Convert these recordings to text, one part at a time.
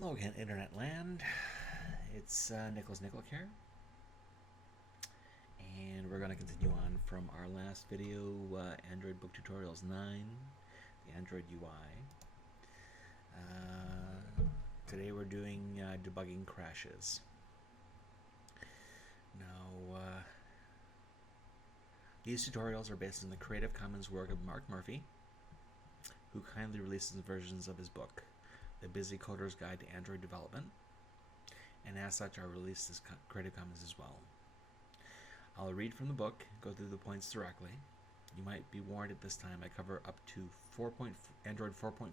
Hello again, Internet Land. It's Nicholas Nicklick here, and we're going to continue on from our last video, Android Book Tutorials 9, the Android UI. Today we're doing Debugging Crashes. Now, these tutorials are based on the Creative Commons work of Mark Murphy, who kindly releases versions of his book, The Busy Coder's Guide to Android Development, and as such are released as Creative Commons as well. I'll read from the book, go through the points directly. You might be warned at this time I cover up to Android 4.4,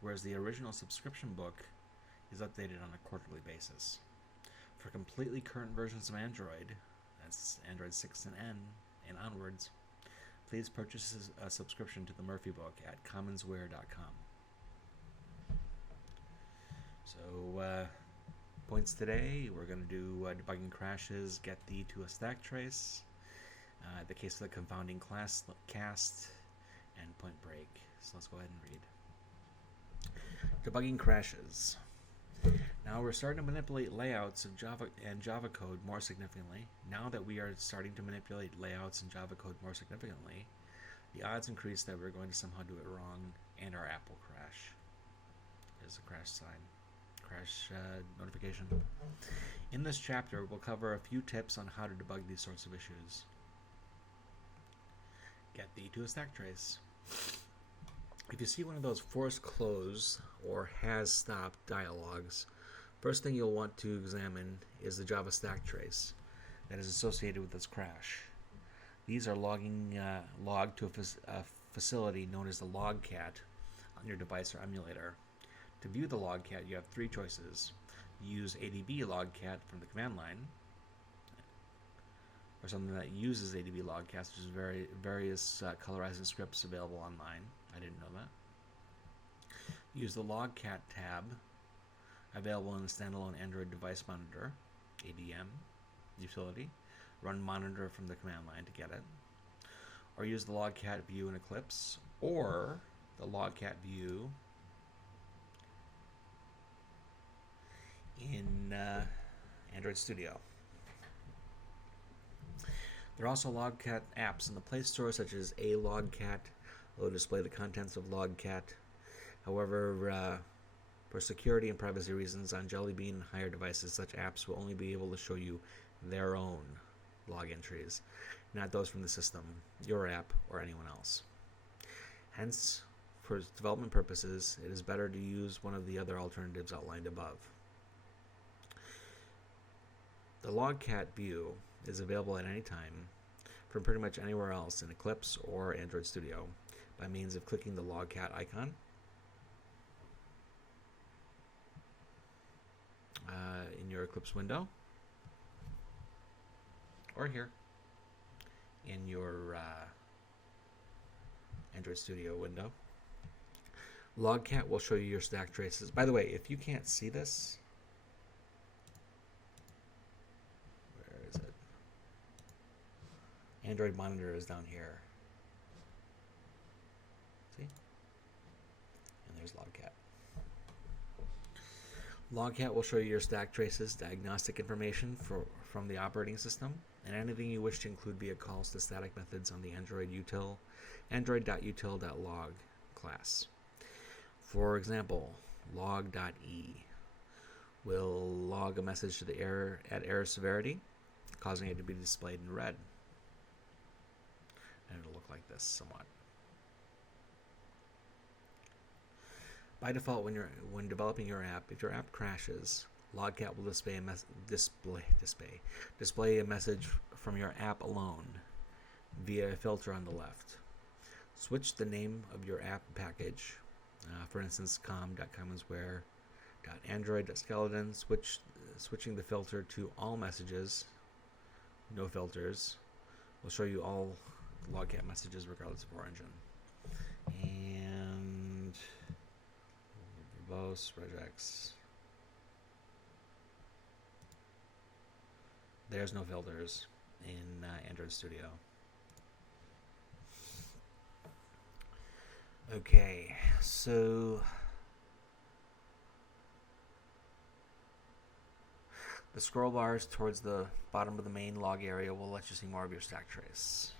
whereas the original subscription book is updated on a quarterly basis. For completely current versions of Android, that's Android 6 and N and onwards, please purchase a subscription to the Murphy book at commonsware.com. So, points today, we're going to do debugging crashes, get thee to a stack trace, the case of the confounding class cast, and point break. So let's go ahead and read. Debugging crashes. Now we're starting to manipulate layouts of Java and Java code more significantly. Now that we are starting to manipulate layouts in Java code more significantly, the odds increase that we're going to somehow do it wrong and our app will crash. There's a crash sign. Crash notification. In this chapter, we'll cover a few tips on how to debug these sorts of issues. Get thee to a stack trace. If you see one of those forced close or has stopped dialogues, first thing you'll want to examine is the Java stack trace that is associated with this crash. These are logged to a facility known as the Logcat on your device or emulator. To view the Logcat, you have three choices. Use ADB Logcat from the command line, or something that uses ADB Logcat, which is various colorizing scripts available online. I didn't know that. Use the Logcat tab, available in the standalone Android Device Monitor, ADM, utility. Run monitor from the command line to get it. Or use the Logcat View in Eclipse, or the Logcat View in Android Studio. There are also Logcat apps in the Play Store, such as a Logcat. Will display the contents of Logcat. However, for security and privacy reasons, on Jelly Bean and higher devices, such apps will only be able to show you their own log entries, not those from the system, your app, or anyone else. Hence, for development purposes, it is better to use one of the other alternatives outlined above. The Logcat View is available at any time from pretty much anywhere else in Eclipse or Android Studio by means of clicking the Logcat icon in your Eclipse window, or here in your Android Studio window. Logcat will show you your stack traces. By the way, if you can't see this, where is it? Android Monitor is down here. See? And there's Logcat. Logcat will show you your stack traces, diagnostic information from the operating system, and anything you wish to include via calls to static methods on the android.util.log class. For example, log.e will log a message to the error at error severity, causing it to be displayed in red. And it'll look like this somewhat. By default, when developing your app, if your app crashes, Logcat will display a message from your app alone via a filter on the left. Switch the name of your app package, for instance, com.commonsware.android.skeleton. Switching the filter to all messages, no filters, will show you all Logcat messages regardless of origin. And verbose, regex. There's no filters in Android Studio. Okay, so The scroll bars towards the bottom of the main log area will let you see more of your stack trace.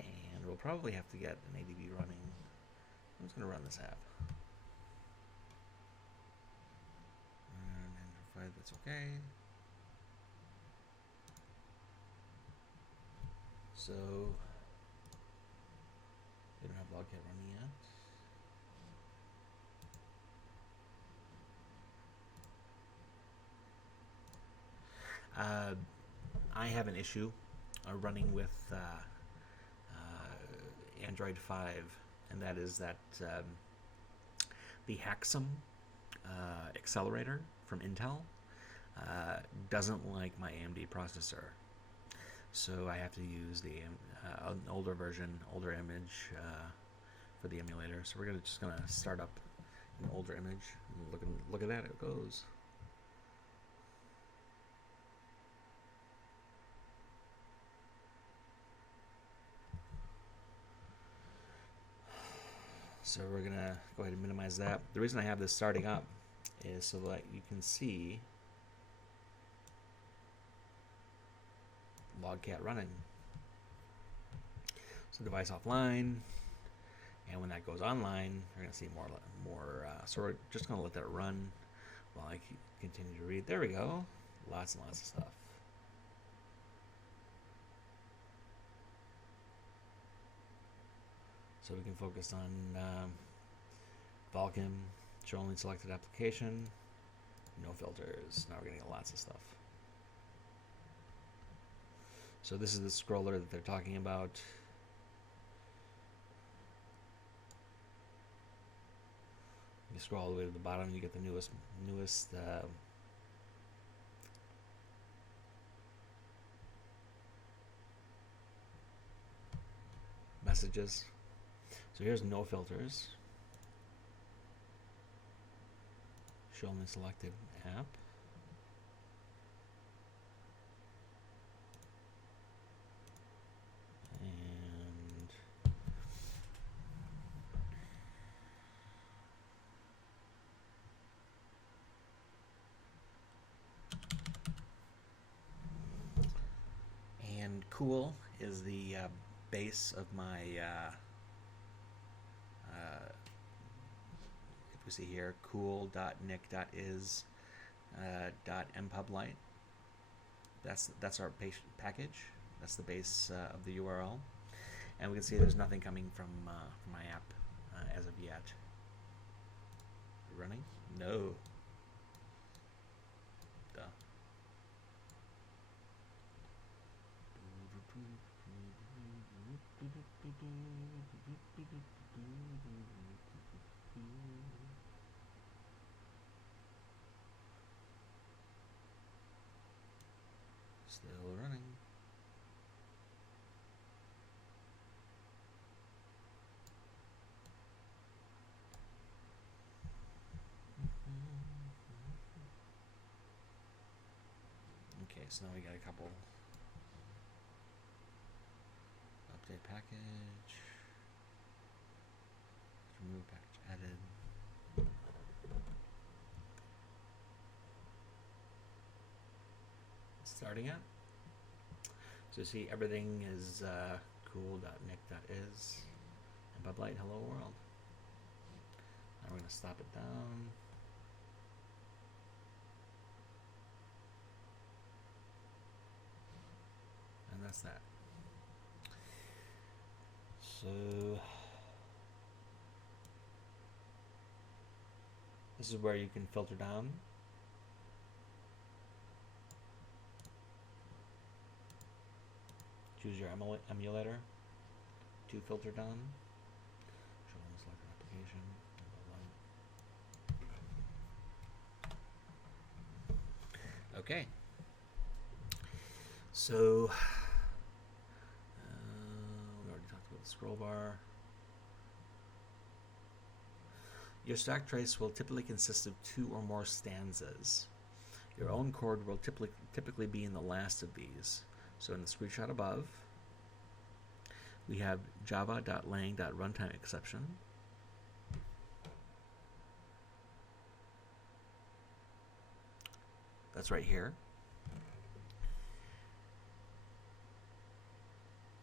And we'll probably have to get an ADB running. I'm just going to run this app. And provide that's okay. So, we don't have Logcat running yet. I have an issue running with Android 5, and that is that the Haxum accelerator from Intel doesn't like my AMD processor. So I have to use the an older version, older image for the emulator. So we're just gonna start up an older image. And look at that, it goes. So we're gonna go ahead and minimize that. The reason I have this starting up is so that you can see Logcat running. So device offline, and when that goes online, we're gonna see more. So we're just gonna let that run while I continue to read. There we go. Lots and lots of stuff. So we can focus on Vulkan, show only selected application, no filters. Now we're getting lots of stuff. So this is the scroller that they're talking about. You scroll all the way to the bottom, you get the newest messages. So here's no filters. Show only selected app. And cool is the base of my if we see here, cool.nic.is.mpublite. That's our package. That's the base of the URL, and we can see there's nothing coming from my app as of yet. Running? No. Duh. Still running. Okay, so now we got a couple. Update package. Remove package added. Starting it. So see, everything is cool.nic.is and public hello world. Now we're going to stop it down. And that's that. So this is where you can filter down. Choose your emulator to filter down. Show on the selected application. Okay. So we already talked about the scroll bar. Your stack trace will typically consist of 2 or more stanzas. Your own code will typically be in the last of these. So in the screenshot above, we have java.lang.runtime exception. That's right here.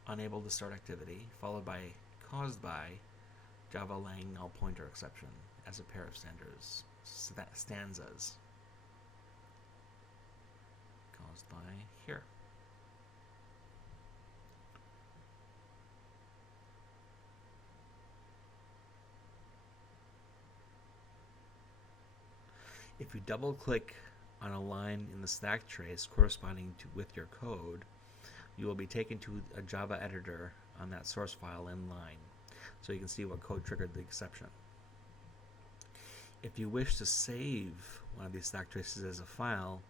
Unable to start activity, followed by caused by Java lang null pointer exception as a pair of stanzas. Caused by here. If you double click on a line in the stack trace corresponding with your code, you will be taken to a Java editor on that source file in line, so you can see what code triggered the exception. If you wish to save one of these stack traces as a file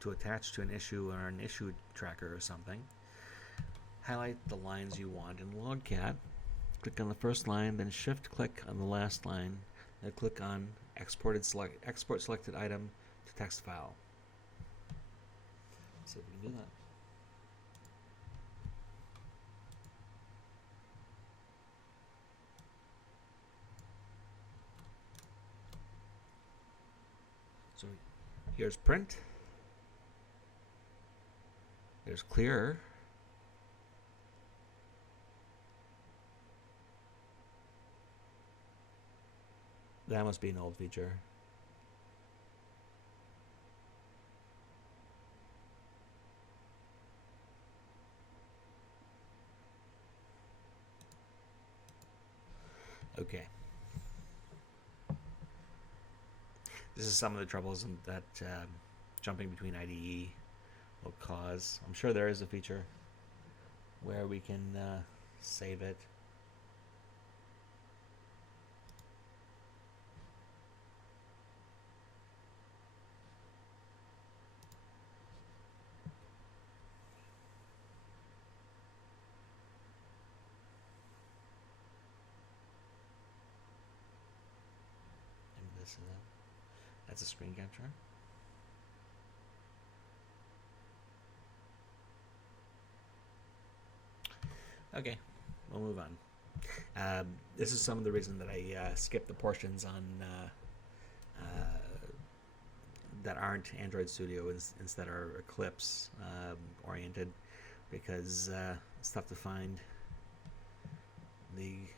to attach to an issue or an issue tracker or something, highlight the lines you want in Logcat, click on the first line, then shift click on the last line, then click on export selected item to text file. Let's see if we can do that. So here's print. There's clear. That must be an old feature. Okay. This is some of the troubles that jumping between IDE will cause. I'm sure there is a feature where we can save it. And this is that's a screen capture. Okay, we'll move on. This is some of the reason that I skipped the portions on that aren't Android Studio instead are Eclipse oriented, because it's tough to find the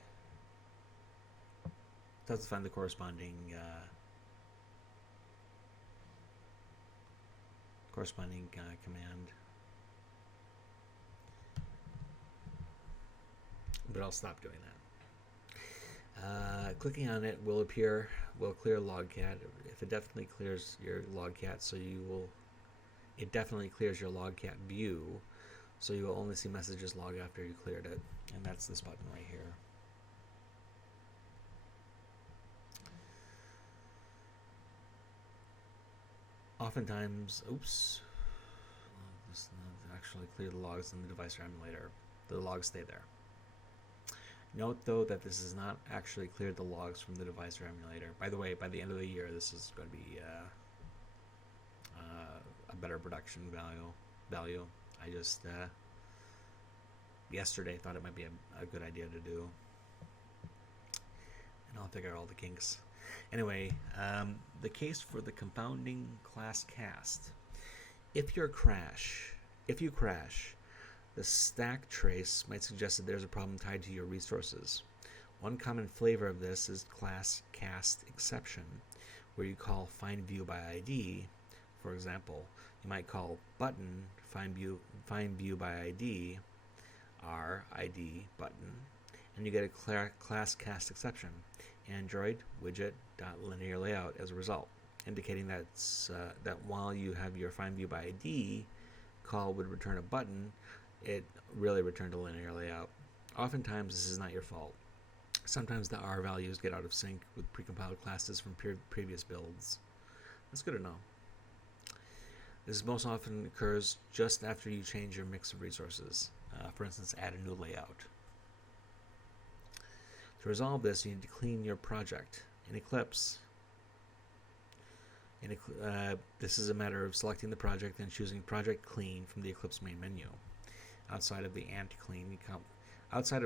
corresponding command. But I'll stop doing that. Clicking on it will clear Logcat. If it definitely clears your Logcat, it definitely clears your Logcat view, so you will only see messages log after you cleared it, and that's this button right here. Oftentimes, this actually clear the logs in the device or emulator. The logs stay there. Note, though, that this has not actually cleared the logs from the device or emulator. By the way, by the end of the year, this is going to be a better production value. I just yesterday thought it might be a good idea to do, and I'll figure out all the kinks. Anyway, the case for the compounding class cast. If you crash, the stack trace might suggest that there's a problem tied to your resources. One common flavor of this is class cast exception, where you call find view by ID. For example, you might call button find view by ID r ID button, and you get a class cast exception, Android widget linear layout as a result, indicating that while you have your find view by ID call would return a button, it really returned a linear layout. Oftentimes this is not your fault. Sometimes the R values get out of sync with precompiled classes from previous builds. That's good to know. This most often occurs just after you change your mix of resources. For instance, add a new layout. To resolve this, you need to clean your project. In Eclipse, this is a matter of selecting the project and choosing Project Clean from the Eclipse main menu. Outside of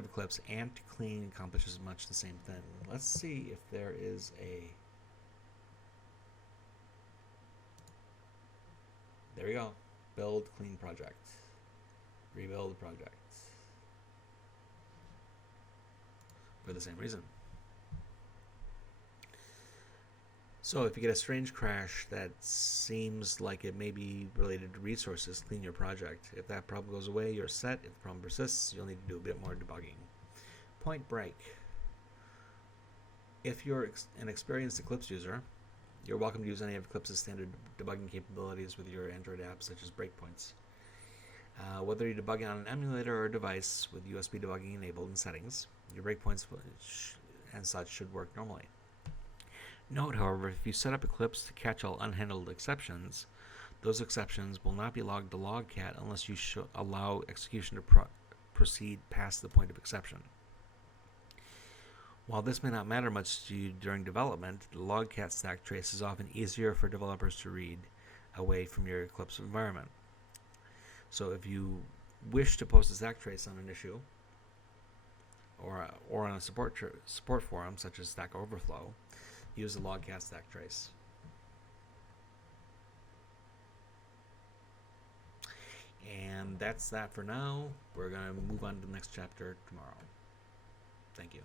Eclipse, amped clean accomplishes much the same thing. Let's see if there is a There we go. Build, clean project. Rebuild project. For the same reason. So if you get a strange crash that seems like it may be related to resources, clean your project. If that problem goes away, you're set. If the problem persists, you'll need to do a bit more debugging. Point break. If you're an experienced Eclipse user, you're welcome to use any of Eclipse's standard debugging capabilities with your Android apps, such as breakpoints. Whether you're debugging on an emulator or a device with USB debugging enabled in settings, your breakpoints and such should work normally. Note, however, if you set up Eclipse to catch all unhandled exceptions, those exceptions will not be logged to Logcat unless you allow execution to proceed past the point of exception. While this may not matter much to you during development, the Logcat stack trace is often easier for developers to read away from your Eclipse environment. So if you wish to post a stack trace on an issue or on a support forum such as Stack Overflow, use the Logcat stack trace. And that's that for now. We're going to move on to the next chapter tomorrow. Thank you.